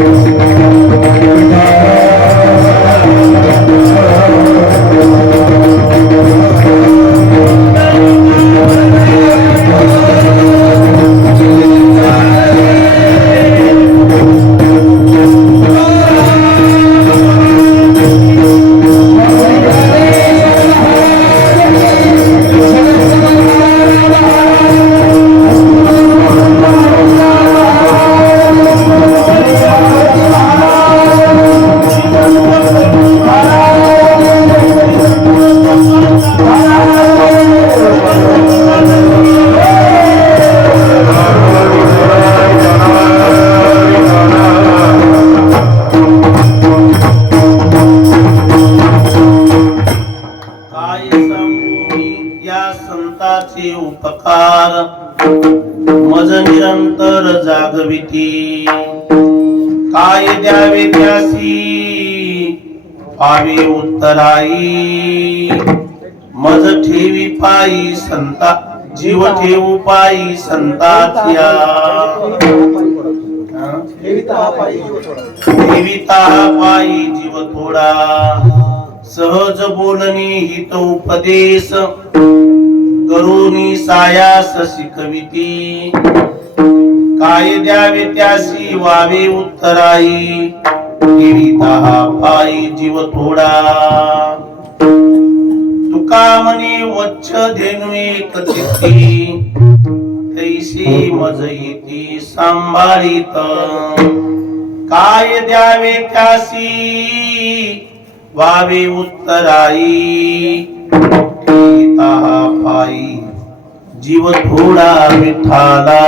काय उपकार मज निरंतर जागविती. काय द्यावे त्यासी? पावे उत्तराई. मज ठेवी पायी संता जीव ठेवू पायी संताच्या हा? पायी जीव थोडा. सहज बोलणी हित उपदेश. करुणी सायास शिकविती. काय द्यावे त्यासी वावे उत्तराई. देविता पायी जीव थोडा. तुका म्हणे वच्छ धेनु एक तैसी मज येती सांभाळीत. काय द्यावे त्यासी वावे उत्तराई. पायी जीवन थोडा विठाला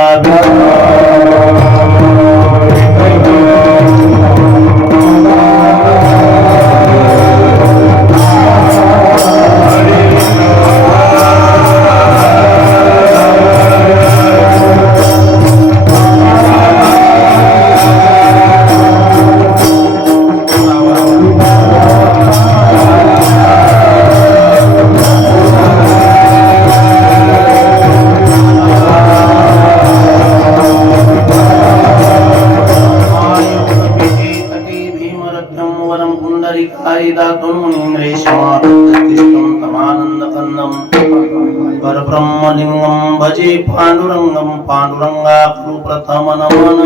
परब्रह्मलिङ्गं भजे पांडुरंगाकृ प्रथम नमन।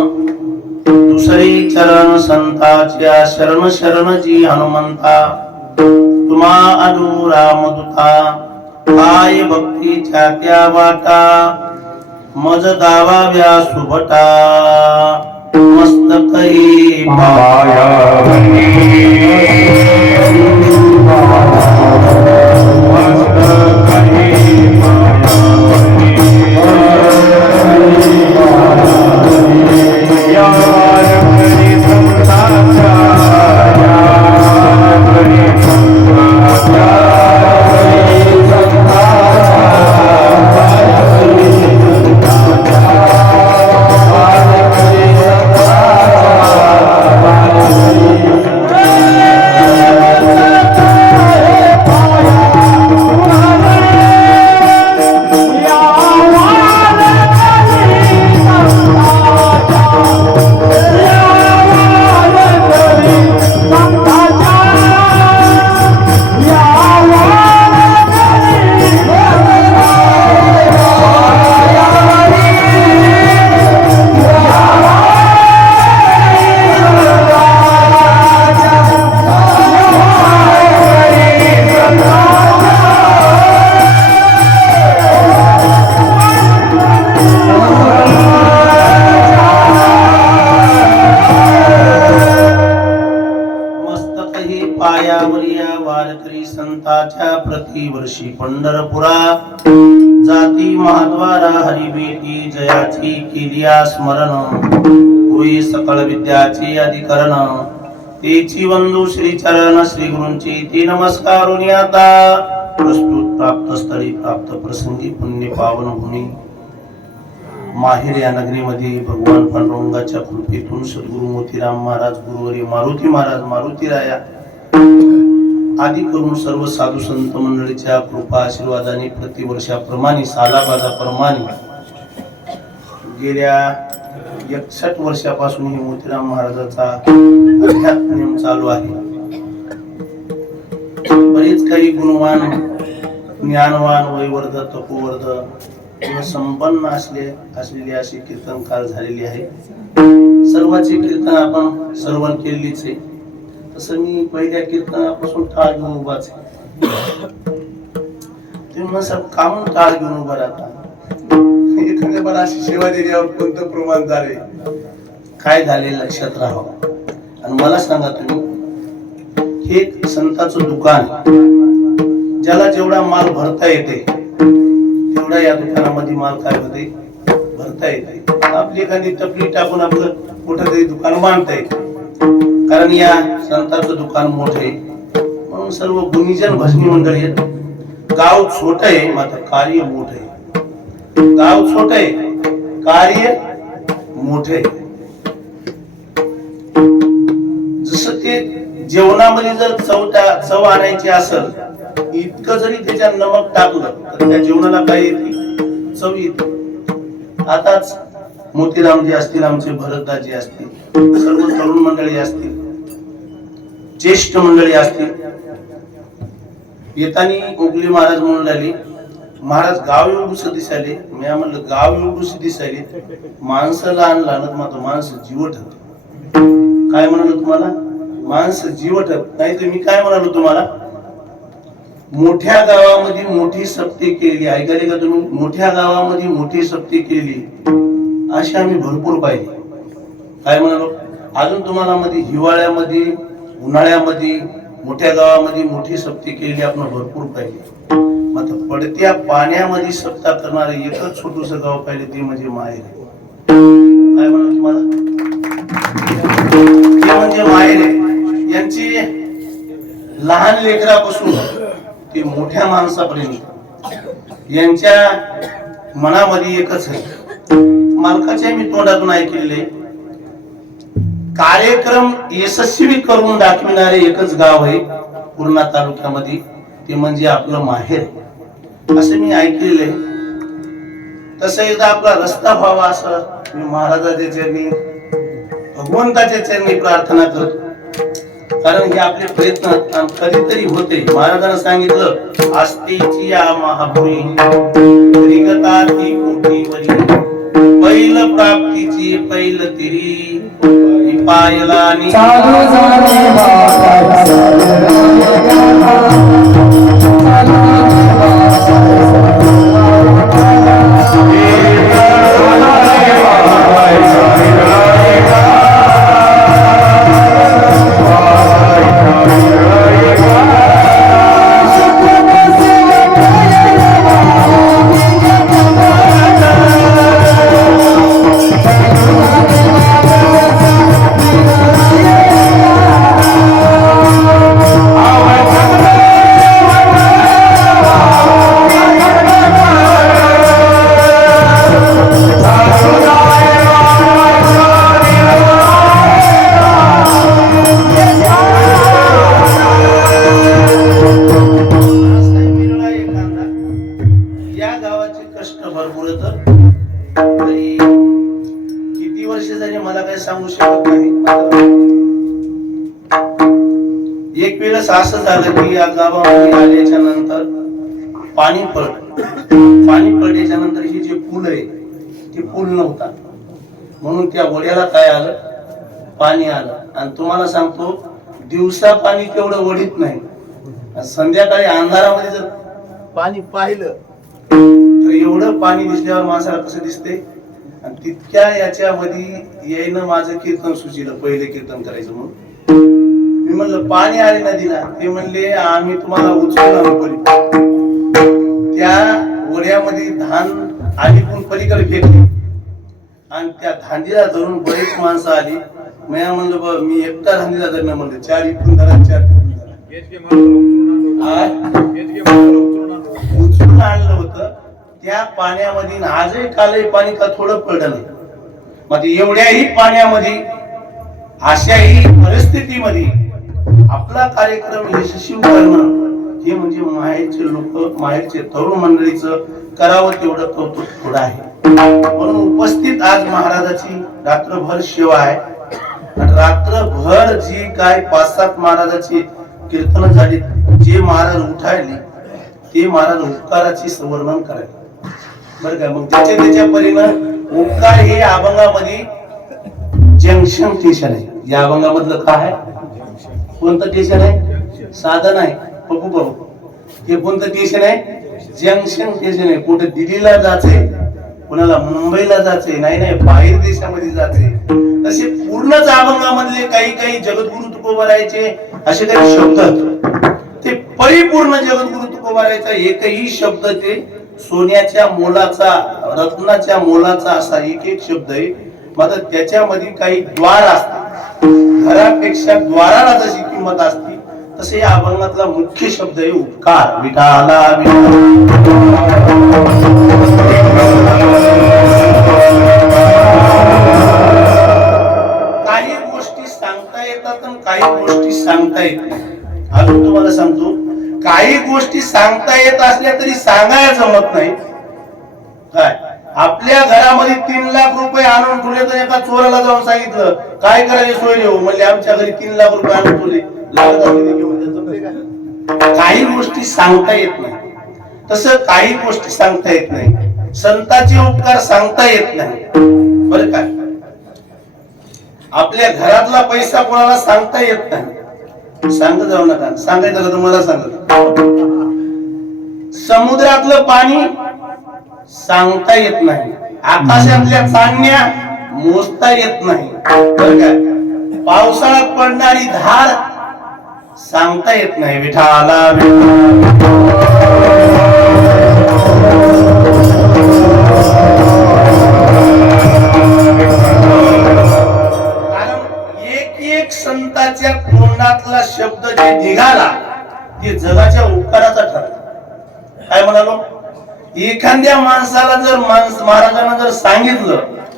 दुसरे चरण संताच्या शरण शरण जी हनुमंता। तुम्हा अनु रामदूता काय भक्तीच्या त्या वाटा। मज दावाव्या सुभटा। मस्तकही मस्तकही तेची वंदू श्री चरण श्री गुरूंची ते नमस्कारून आता. प्रस्तुत प्राप्त स्थळी प्राप्त प्रसंगी पुण्य पावन भूमी. माहेर या नगरीमध्ये भगवान पांडुरंगाच्या कृपेतून सद्गुरु मोतीराम महाराज गुरुवरी मारुती महाराज मारुती राया आदी करून सर्व साधू संत मंडळीच्या कृपा आशीर्वादाने प्रतिवर्षाप्रमाणे सालाबाजाप्रमाणे गेल्या एकसठ वर्षापासून हे मोतीराम महाराजाचा अध्यात्म चालू आहे. बरेच काही गुणवान ज्ञानवान वयवर्ध तपोवर्ध संपन्न असले असलेले असे कीर्तनकार झालेले आहे. सर्वांचे कीर्तन आपण सर्व केलेलीच आहे. तसं मी पहिल्या कीर्तनापासून टाळ घेऊन उभाच आहे. तुम्ही काम टाळ घेऊन उभा राहता? एखाद्या मला अशी सेवा देण्यावर कोणतं प्रमाण झाले? काय झाले लक्षात राहा आणि मला सांगा तुम्ही हे एक संताचं दुकान ज्याला जेवढा माल भरता येते तेवढा या दुकानामध्ये माल काय होते? भरता येते. आपली एखादी टपली टाकून आपलं कुठंतरी दुकान बांधता येते कारण या संताचं दुकान मोठं आहे. म्हणून सर्व गुणीजन भजनी मंडळी आहेत. गाव छोट आहे मात्र कार्य मोठं आहे. गाव छोट आहे. कार्य मोठे जस ते जेवणामध्ये जर चवटा चव आणायची असेल इतकं जरी त्याच्यात नमक टाकलं तर त्या जेवणाला काय येते चव येते आताच मोतीरामजी असतील आमचे भरतदाजी असतील सर्व तरुण मंडळी असतील ज्येष्ठ मंडळी असतील येतानी ओगली महाराज म्हणून राहिली महाराज गाव एवढूस दिसायले मी म्हणलं गाव एवढूस दिसायले माणसं लहान ना मात्र माणसं जीवट होते. काय म्हणालो तुम्हाला? माणसं जीवट नाही तर मी काय म्हणालो तुम्हाला? मोठ्या गावामध्ये मोठी सप्ती केली. ऐकायले का तुम्ही? मोठ्या गावामध्ये मोठी सप्ती केली. अशी आम्ही भरपूर पाहिली. काय म्हणालो? अजून तुम्हाला मध्ये हिवाळ्यामध्ये उन्हाळ्यामध्ये मोठ्या गावामध्ये मोठी सप्ती केली आपण भरपूर पाहिली. आता पडत्या पाण्यामध्ये सत्ता करणारे एकच छोटूस गाव पाहिले ते म्हणजे माहेर. काय म्हणा तुम्हाला? ते म्हणजे माहेर यांची लहान लेकरापासून ते मोठ्या माणसापर्यंत यांच्या मनामध्ये एकच आहे. मालकाच्या मी तोंडातून ऐकलेले कार्यक्रम यशस्वी करून दाखविणारे एकच गाव आहे पूर्णा तालुक्यामध्ये. ते म्हणजे आपलं माहेर. असे मी ऐकलेले आहे. तसं एकदा आपला रस्ता व्हावा असं मी महाराजाच्या चरणी भगवंताच्या चरणी प्रार्थना करतो. कारण हे आपले प्रयत्न कधीतरी होते. महाराजांना सांगितलं आस्तीची या महाभूमी रिगता ती कोटी पैल प्राप्तीची पैल तिरी पायला आणि पाणी आलं. आणि तुम्हाला सांगतो दिवसा पाणी केवढं वडीत नाही. संध्याकाळी अंधारामध्ये जर पाणी पाहिलं तर एवढं पाणी दिसल्यावर माणसाला कसं दिसते? आणि तितक्या याच्यामध्ये येईन माझं कीर्तन सुचीलं पहिले कीर्तन करायचं म्हणून. मी म्हणलं पाणी आले नदीला. ते म्हणले आम्ही तुम्हाला उचलून त्या वड्यामध्ये धान आली पण पलीकडे फेकली. आणि त्या धांदीला धरून बरीच माणसं आली. मी म्हणलं बा मी एकटा धांदीला धरणं म्हणलं चार इकडून धरा चार? उचलून आणलं होतं त्या पाण्यामध्ये आजही कालही पाणी का थोडं पडलं नाही. मग एवढ्याही पाण्यामध्ये अशाही परिस्थितीमध्ये आपला कार्यक्रम यशस्वी करणं हे म्हणजे माहेरचे लोक माहेरचे तरुण मंडळीचं करावं तेवढं कौतुक थोडं आहे. म्हणून उपस्थित आज महाराजाची रात्रभर सेवा आहे. रात्रभर जी काय पाच सात महाराजाची कीर्तन झाली जे महाराज उठायले ते महाराज उपकाराची संवर्णन करायचे बरं का? मग त्याच्या त्याच्या परीनं उपकार हे अभंगामध्ये जंक्शन स्टेशन आहे. या अभंगामधलं काय आहे? कोणतं स्टेशन आहे? साधन आहे. बघू बघू. हे कोणतं स्टेशन आहे? जंक्शन स्टेशन आहे. कुठे दिल्लीला जायचंय कुणाला मुंबईला जाते नाही नाही बाहेर देशामध्ये जाते. तसे पूर्णच अभंगामधले काही काही जगद्गुरु तुकोबारायचे असे काही शब्द ते परिपूर्ण जगद्गुरु तुकोबारायचा एकही शब्द ते सोन्याच्या मोलाचा रत्नाच्या मोलाचा असा एक एक शब्द आहे. मात्र त्याच्यामध्ये काही द्वार असतात. घरापेक्षा द्वाराला जशी किंमत असते तसे या अभंगातला मुख्य शब्द आहे उपकार. विठाला विठा. काही गोष्टी सांगता येतात आणि काही गोष्टी सांगता येत नाही. अजून तुम्हाला सांगतो काही गोष्टी सांगता येत असल्या तरी सांगायला जमत नाही. काय? आपल्या घरामध्ये तीन लाख रुपये आणून ठेवले तर एका चोराला जाऊन सांगितलं काय करायचे सोय देऊ हो? म्हणजे आमच्या घरी तीन लाख रुपये आणून ठेवले. काही गोष्टी सांगता येत नाही. तसं काही गोष्टी सांगता येत नाही. संतांचे उपकार सांगता येत नाही. बरं काय आपल्या घरातला पैसा कोणाला सांगता येत नाही. सांगत जाऊ नका. सांगायचं का तुम्हाला? सांगत समुद्रातलं पाणी सांगता येत नाही. आकाशातल्या चांदण्या मोजता येत नाही. बरं काय पावसाळ्यात पडणारी धार सांगता येत नाही. विठाला विठा. तोंडातला शब्द जे निघाला ते जगाच्या उपकाराचा ठरला. काय म्हणालो? एखाद्या माणसाला जर माणस महाराजांना जर सांगितलं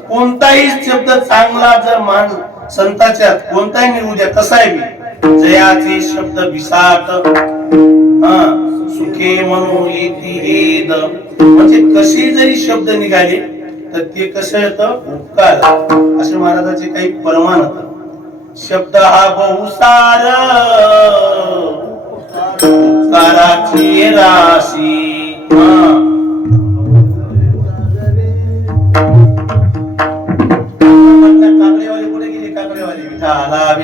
कोणताही शब्द चांगला जर माणूस संताच्या कोणताही निघू द्या कसा आहे मी जयाचे शब्द विसाट हा सुखे म्हणून येती म्हणजे कसे जरी शब्द निघाले तर ते कसं येतं? उपकार. असे महाराजाचे काही परमान होतं. शब्द हा बहुसार. उपकाराची राशी. काकडेवाली कुठे गेली काकडेवाली विठाला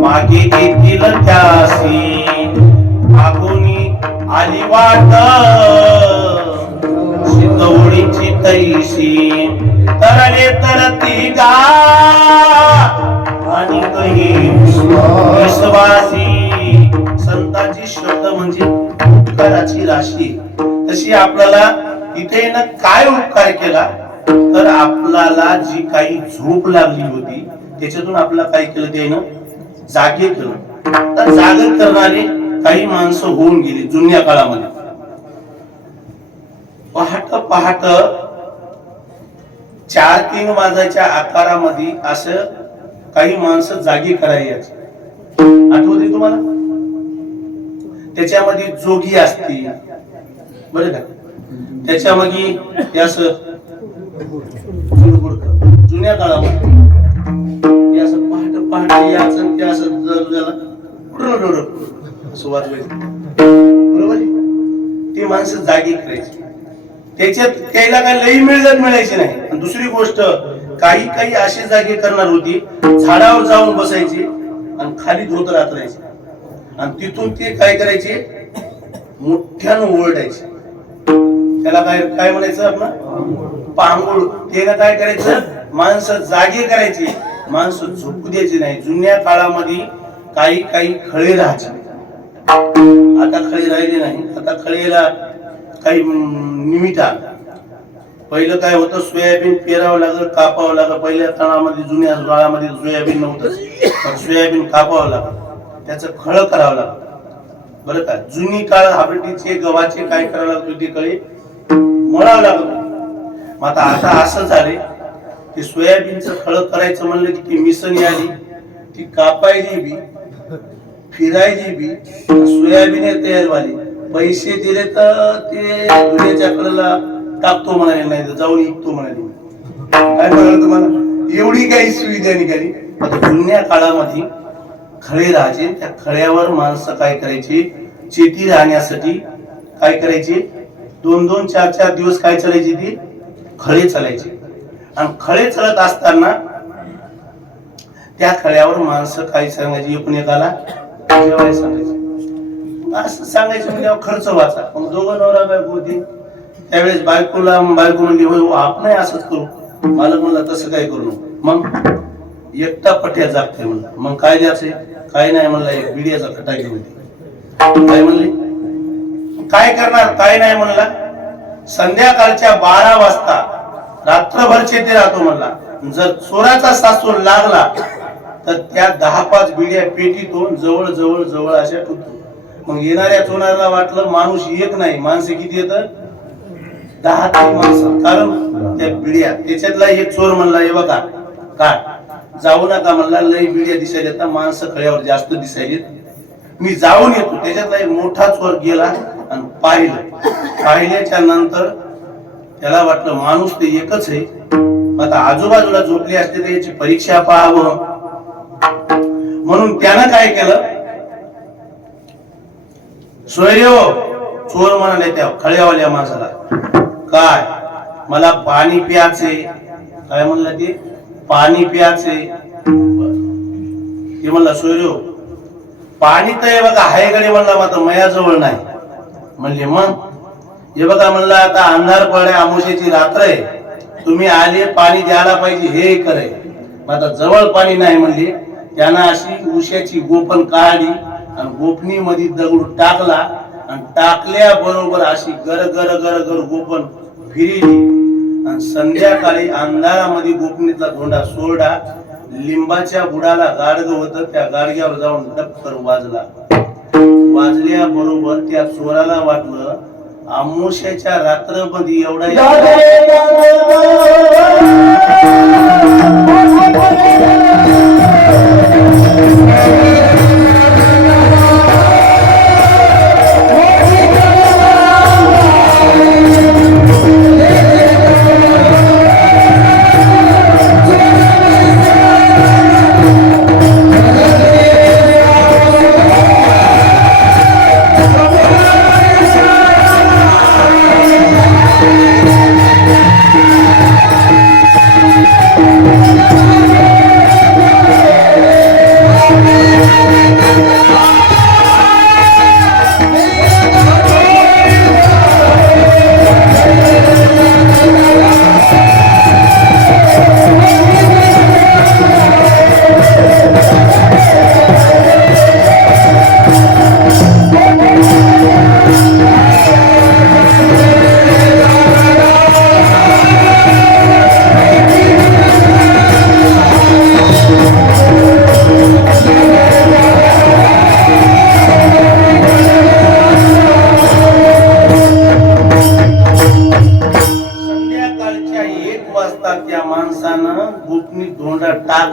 मागे घेतील त्यासी. मागून आली वाट शिकवणीची तैशी. तरले तरती गा आणि कही विश्वासी. संतांची शब्द म्हणजे उपकाराची राशी. तशी आपल्याला इथे ना काय उपकार केला? तर आपल्याला जी काही झोप लागली होती त्याच्यातून आपल्याला काय केलं ते जागे केलं. तर जागे करणारे काही माणसं होऊन गेली जुन्या काळामध्ये. पहाट पहाट चार तीन वाजाच्या आकारामध्ये असं काही माणसं जागी करायची. आठवते तुम्हाला? त्याच्यामध्ये जोगी असते बरं का? त्याच्यामध्ये असं जुन्या काळामध्ये. असं पहाट पहाट याचं ते असं सुरुवात होईल. बरोबर ती माणसं जागी करायची त्याच्यात त्याला काही लई मिळत मिळायची नाही. आणि दुसरी गोष्ट काही काही अशी जागे करणार होती झाडावर जाऊन बसायची आणि खाली धोत रात्रायचे आणि तिथून ते काय करायचे? मोठ्यानं ओरडायचे. त्याला काय काय म्हणायचं आपण? पांगुळ त्याला काय करायचं? माणसं जागे करायची. माणसं झोपू द्यायची नाही. जुन्या काळामध्ये काही काही खळे राहायचे. आता खळी राहिली नाही. आता खळीला काही निमित्त पहिलं काय होतं सोयाबीन पेरावं लागलं कापावं लागलं. पहिल्या काळामध्ये जुन्या काळामध्ये सोयाबीन नव्हतं पण सोयाबीन कापावं लागलं. त्याचं खळ करावं लागलं. बरं का? जुनी काळ हाबटीचे गव्हाचे काय करावं लागतं तिकडे मळावं लागलं मग आता आता असं झाले ते सोयाबीनचं खळ करायचं म्हणलं की ती मिसणी आली ती कापायली बी. फिरायची बी. सोयाबीन आहे तयार वाली पैसे दिले तर ते धुळ्याच्या कडेला टाकतो म्हणाले नाही तर जाऊन ऐकतो म्हणाले. काय म्हणाल तुम्हाला? एवढी काही सुविधा निघाली. आता जुन्या काळामध्ये खळे राहायचे. त्या खळ्यावर माणसं काय करायची? चेती राहण्यासाठी काय करायची? दोन दोन चार चार दिवस काय चालायची ती? खळे चालायची. आणि खळे चालत असताना त्या खळ्यावर माणसं काय सांगायची? एकाला जेवायला सांगायचं? असं सांगायचं म्हणजे खर्च वाचा. मग दोघं नवरा बायको होती त्यावेळेस बायकोला बायको म्हणली होय हो, आपण असंच करू. मालक म्हणला तसं काय करू मग एकटा पट्या जागते म्हणला. मग काय द्यायचं काय नाही म्हणला एक बिडियाचा खटा घेऊन काय म्हणले? काय करणार? काय नाही म्हणला. संध्याकाळच्या बारा वाजता रात्रभर चेते राहतो म्हणला. जर चोराचा सासूर लागला तर त्या दहा पाच बिड्या पेटीतून जवळ जवळ जवळ अशा ठेवतो मग येणाऱ्या चोराला वाटलं माणूस एक नाही माणसे किती येत दहा ते माणसं. कारण त्या बिड्या त्याच्यातला एक चोर म्हणला हे बघा काय जाऊ नका म्हणला लई बिड्या दिसायला येतात माणसं खळ्यावर जास्त दिसायलेत मी जाऊन येतो. त्याच्यातला एक मोठा चोर गेला आणि पाहिलं. पाहिल्याच्या नंतर त्याला वाटलं माणूस ते एकच आहे. आता आजूबाजूला झोपले असते तर याची परीक्षा पाहावं. म्हणून त्यानं काय केलं? सोयरे हो, चोर म्हणाले त्या खळ्यावाल्या माणसाला. काय? मला पाणी प्याचे काय म्हणलं ते? पाणी प्याचे ते म्हणला सोयरे हो, पाणी तर हे बघा हाय म्हणला मात्र मयाजवळ नाही. म्हणले मग? हे बघा म्हणलं आता अंधार पडे आमुषेची रात्र आहे. तुम्ही आले पाणी द्यायला पाहिजे हे करे मग आता जवळ पाणी नाही म्हणले. त्यानं अशी उशाची गोपन काढली आणि गोपनी मध्ये दगड टाकला आणि टाकल्या बरोबर अशी गर गर गर गर गोपन फिरली आणि संध्याकाळी अंधारामध्ये गोपनीचा धोंडा सोडा लिंबाच्या बुडाला गाडग होत त्या गाडग्यावर जाऊन डपकर वाजला वाजल्या बरोबर त्या चोराला वाटलं आमुष्याच्या रात्रमध्ये एवढा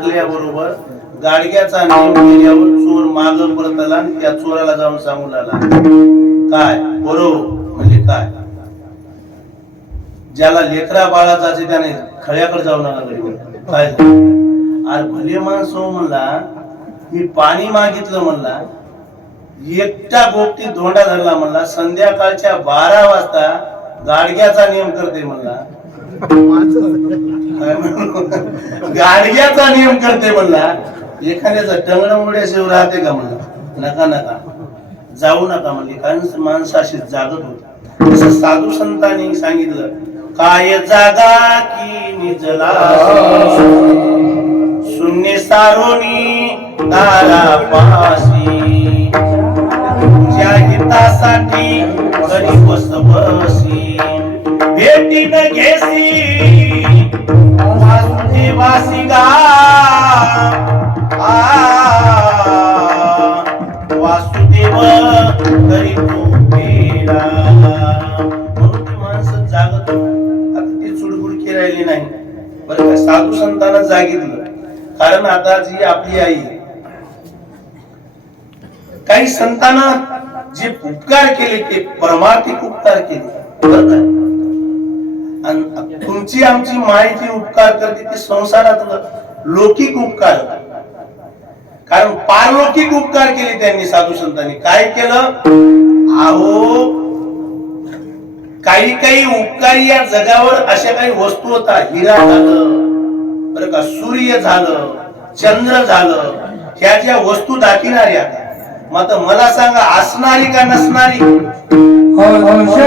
धोंडा गाडग्याचा नियम केल्यावर चोर माग परतला आणि त्या चोराला जाऊन सांगू लागला काय? बरोबर. म्हणजे काय? ज्याला लेकरा बाळाचा असे त्याने खळ्याकडे जाऊ नका गरीब काय झालं? अरे भले माणूस हो म्हणला मी पाणी मागितलं म्हणला एकटा गोपटी धोंडा धरला म्हणला संध्याकाळच्या बारा वाजता गाडग्याचा नियम करते म्हणला. गाडग्याचा नियम करते म्हणला एखाद्याचा टंगडमुळे शिव राहते का म्हणला? नका नका. जाऊ नका म्हणले कारण माणसाशी जागत होत. जसं साधू संतांनी सांगितलं काय जागा की निजला शून्य सारोनी तारा पासी तुझ्या हितासाठी घरी बस बसी भेटी न घेसी वासुदेवासी वासुदेव तरी तू म्हणून ती माणसं जागत आता ती चुडबुडकी राहिली नाही. बरं का साधू संतांना जागितलं. कारण आता जी आपली आई काही संतांना जे उपकार केले ते परमार्थिक उपकार केले. बरं का? तुमची आमची माहिती उपकार करते ते संसारात लौकिक उपकार कारण पारलौकिक उपकार केले त्यांनी साधू संतांनी. काय केलं? अहो काही काही उपकार या जगावर अशा काही वस्तू होता. हिरा झालं बरं का सूर्य झालं चंद्र झालं ह्या ज्या वस्तू दाखिणाऱ्या. मग मला सांगा असणारी का नसणारी? हो, हो, हो.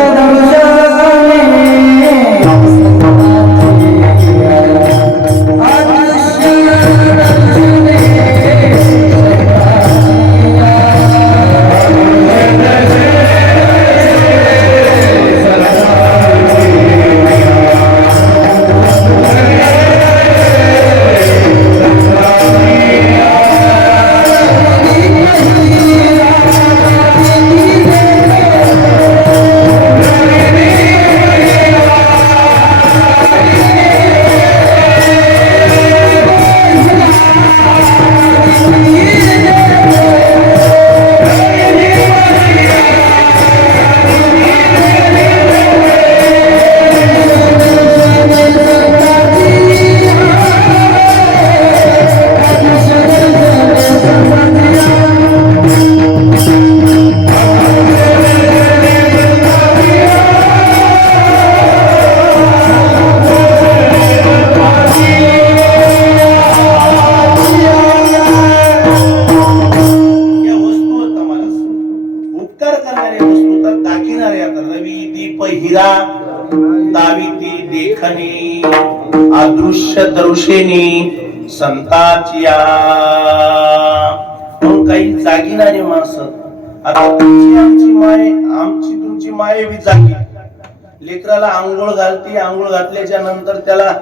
त्याला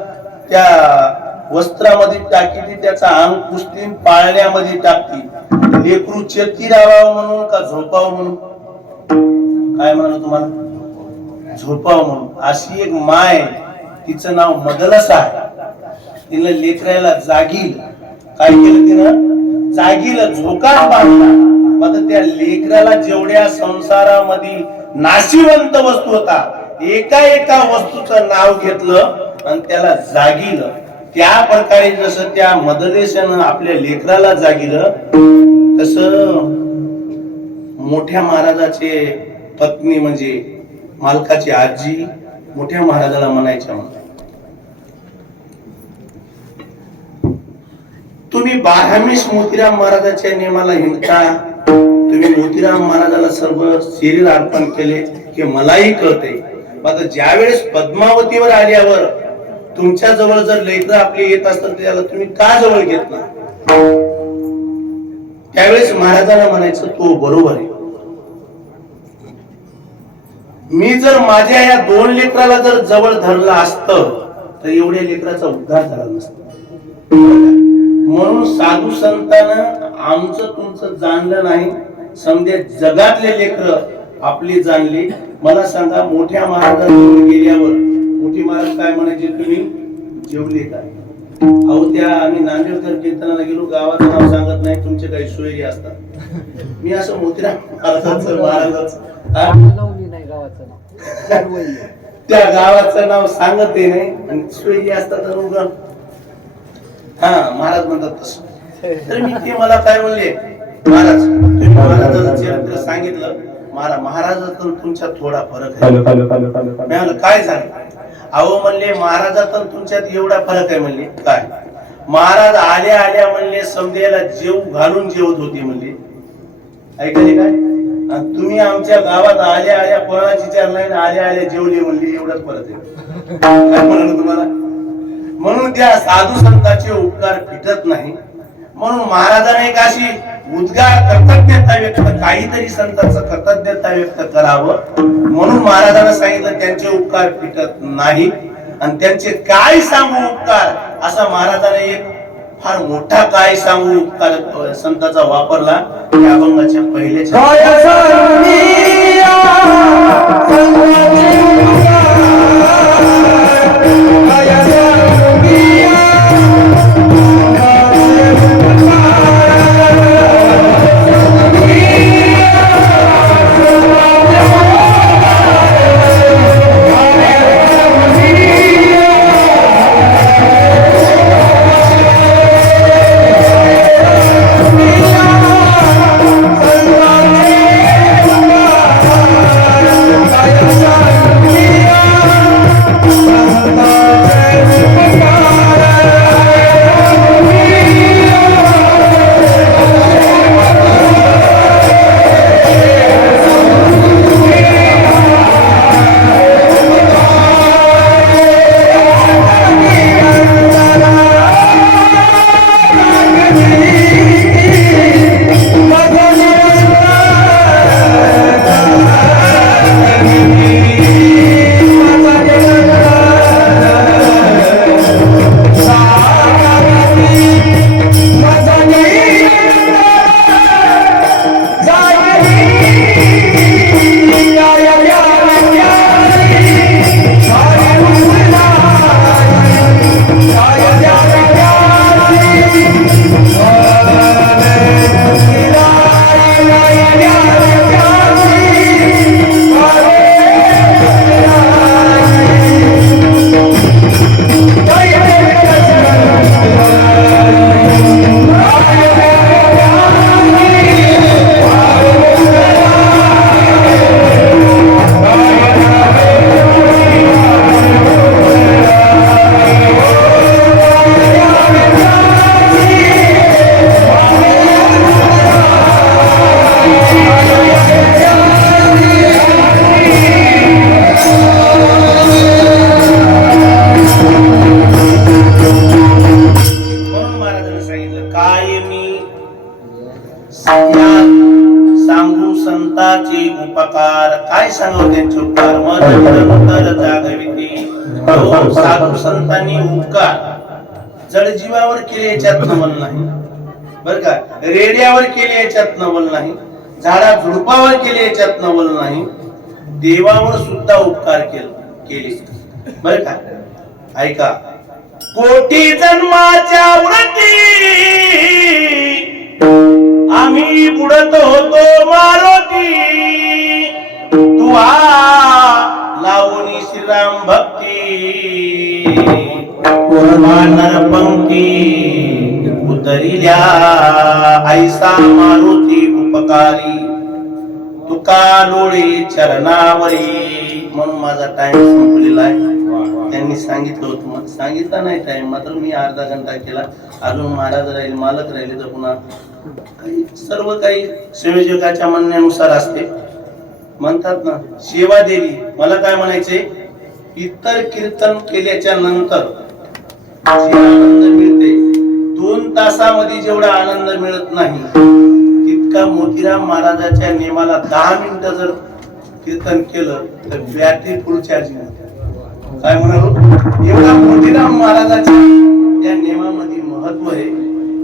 त्या वस्त्रामध्ये टाकी त्याचा अंग पुसती पाळण्यामध्ये टाकती लेकरू चेती राहावं म्हणून का झोपावं म्हणून? काय म्हणाल तुम्हाला? झोपावं म्हणून. अशी एक माय तिचं नाव मदलस आहे. तिला लेकरायला जागील. काय केलं तिनं? जागील झोका बांधला. मग त्या लेकराला जेवढ्या संसारामध्ये नाशिवंत वस्तू होता एका एका वस्तूचं नाव घेतलं आणि त्याला जागील त्या प्रकारे जसं त्या मदरेशानं आपल्या लेकराला जागीलं तस मोठ्या महाराजाचे पत्नी म्हणजे मालकाची आजी मोठ्या महाराजाला म्हणायच्या म्हणतात तुम्ही बारामीस मोतीराम महाराजाच्या नियमाला हिंडता तुम्ही मोतीराम महाराजाला सर्व शरीर अर्पण केले हे मलाही कळते आता पद्मावतीवर आल्यावर तुमच्या जवळ जर लेकर आपले येत असतात त्याला तुम्ही का जवळ घेत ना त्यावेळेस महाराजांना म्हणायचं तो बरोबर आहे. मी जर माझ्या या दोन लेकराला जर जवळ धरलं असतं तर एवढ्या लेकराचा उद्धार झाला नसत. म्हणून साधू संतानं आमचं तुमचं जाणलं नाही. समजे जगातले लेकर आपली जाणली. मला सांगा मोठ्या महाराजांवर गेल्यावर महाराज काय म्हणायचे तुम्ही जेवले काय? अहो त्या आम्ही नांदेडकर कीर्तनाला गेलो गावाचं नाव सांगत नाही तुमचे काही सोयरी असतात. मी असं मोतीराम महाराजांचं महाराजांचं. त्या गावाचं नाव सांगत नाही आणि सोयरी असतात तर उगा हा महाराज म्हणतात तसं. तर मी ते मला काय म्हणले महाराज तुम्ही महाराजाचं चरित्र सांगितलं. महाराज महाराजातून तुमच्यात थोडा फरक आहे. काय झालं? अहो म्हणले महाराजात तुमच्यात एवढा फरक आहे म्हणले. काय? महाराज आल्या आल्या म्हणले समजेला जेव घालून जेवत होते म्हणले. ऐकले काय? तुम्ही आमच्या गावात आल्या आल्या कोणाची चार नाही आल्या आल्या जेवले म्हणले एवढाच फरक आहे. काय म्हणलं तुम्हाला? म्हणून त्या साधू संतांचे उपकार फिटत नाही. म्हणून महाराजांनी एक अशी उद्गार कृतज्ञता व्यक्त काहीतरी संतांचं कृतज्ञता व्यक्त करावं. म्हणून महाराजांना सांगितलं त्यांचे उपकार फिटत नाही. आणि त्यांचे काय सांगू उपकार? असा महाराजाने एक फार मोठा काय सांगू उपकार संतांचा वापरला. त्या अभंगाच्या पहिल्याच्या साधू संतांनी उपकार. जडजीवावर केले याच्यात नवल नाही. बर का? रेड्यावर केले याच्यात नवल नाही. झाडा झुडपावर केले याच्यात नवल नाही. देवावर सुद्धा उपकार केले बर का? ऐका. कोटी जन्माच्या व्रती आम्ही बुडत होतो मारुती. तू लावणी श्रीराम भक्ती. वानर उतरिल्या ऐसा मारुती उपकारी. तुका डोळे चरणावरी म्हणून माझा टाइम संपलेला आहे. त्यांनी सांगितलं होतं. सांगितलं नाही टाइम मात्र मी अर्धा घंटा केला. अजून महाराज राहील मालक राहिले तर पुन्हा सर्व काही संयोजकाच्या म्हणण्यानुसार असते. म्हणतात ना सेवा देवी मला काय म्हणायचे? इतर कीर्तन केल्याच्यानंतर आनंद मिळते. दोन तासामध्ये जेवढा आनंद मिळत नाही तितका मोतीराम महाराजाच्या नियमाला दहा मिनिटं जर कीर्तन केलं तर बॅटरी फुल चार्जिंग होते काय म्हणालो? एवढा मोतीराम महाराजाच्या त्या नियमामध्ये महत्त्व आहे.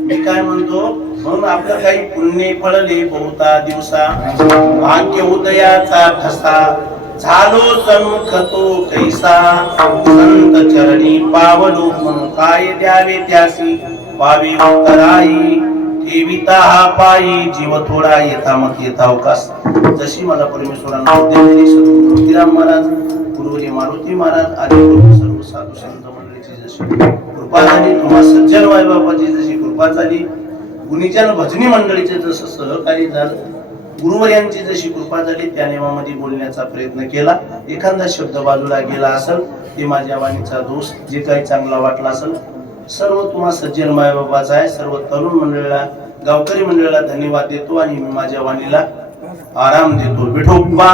मी काय म्हणतो? म्हणून आपलं काही पुण्य फळले बहुता दिवसा. भाग्य उदयाचा ठसा. झालो सन्मुख तो कैसा? संत चरणी पावलो म्हणून काय द्यावे त्यासी? पावे कराई ठेविता हा पायी जीव थोडा येता मग येता अवकाश जशी मला परमेश्वरांना उद्या दिली सद्गुरु तुकाराम महाराज गुरुजी मारुती महाराज आणि गुरु सर्व साधू संत मंडळीची जशी कृपा झाली तुम्हा सज्जन वाय बाबाची जशी कृपा झाली गुणीजन भजनी मंडळीचे जसं सहकार्य झालं गुरुवर्यांची जशी कृपा झाली त्या नियमामध्ये बोलण्याचा प्रयत्न केला. एखादा शब्द बाजूला गेला असेल ते माझ्या वाणीचा दोष जे काही चांगला वाटला असेल सर्व तुम्हा सज्जन मायबाबाचा आहे. सर्व तरुण मंडळीला गावकरी मंडळाला धन्यवाद देतो आणि मी माझ्या वाणीला आराम देतो. विठोबा.